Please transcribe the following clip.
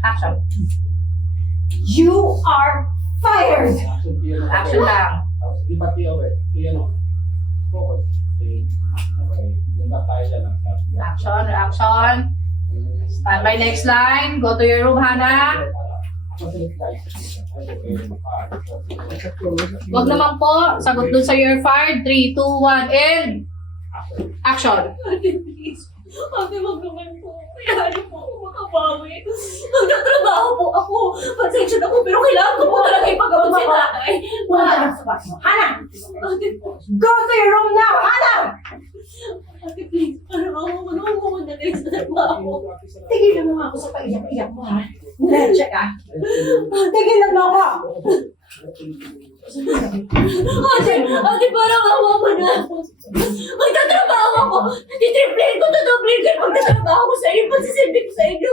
Action. You are fired! Action lang. Sige pa, Tia, focus. Okay. Ganda tayo dyan. Action, reaction. Standby next line. Go to your room, Hana. Wag naman po. Sagot dun sa you're fired. 3, 2, 1, and action. Ate, please. Ate, wag naman po. Kaya po ako makabawi. Nagtatrabaho po ako. Pasensya na po, pero kailangan ko po talaga ipagabot si tatay. Wala na sa baso. Hana! Ate po. Go to your room now! Hana! Ate, please. Parang ako na rin sa trabaho. Tigilan mo nga ako sa paiyak-iyak mo, ha? Leche ka. Tigilan mo ako! Ate, parang awa mo na ako. Magtatrabaho ako. Titriplin ko, tutublin ko yung pagtatrabaho ko sa inyo. Pagsisilbi ko sa inyo.